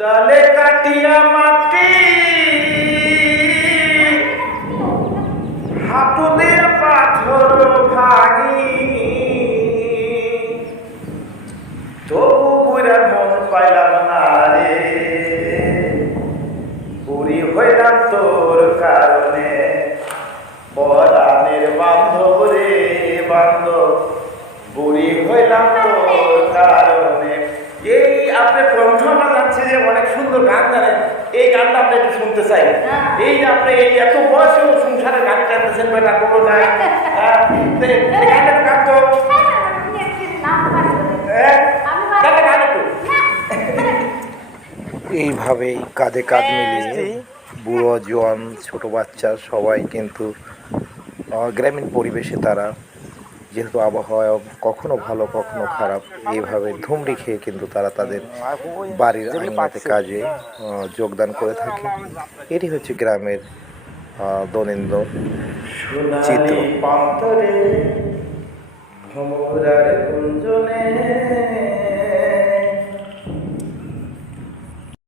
ডালে কাটিয়া মাটি হাতু দিয়ে পাথর ভাঙি তবু বুড়ার মন পাইলাম না রে বুড়ি হইলাম তোর কারণে পরাণের বান্ধব রে বান্ধব বুড়ি হইলাম তোর কারণে। এই আপনি কণ্ঠটা যাচ্ছে যে অনেক সুন্দর গান জানেন, এই গানটা আপনি একটু শুনতে চাই। এই যে আপনি এই এত বয়সেও সংসারে গান টানতেছেন বেটা কোনো নাই, গানটা গান তো গান একটু। এইভাবেই কাঁধে কাঁধ মিলিয়ে বুড়ো জোয়ান ছোট বাচ্চা সবাই কিন্তু গ্রামীণ পরিবেশে তারা যেহেতু আবহাওয়া কখনো ভালো কখনো খারাপ এইভাবে ধুমড়ি খেয়ে কিন্তু তারা তাদের বাড়ির আঙিনাতে কাজে যোগদান করে থাকে। এটি হচ্ছে গ্রামের দৈনন্দিন চিত্র। ভ্রমরার কুঞ্জনে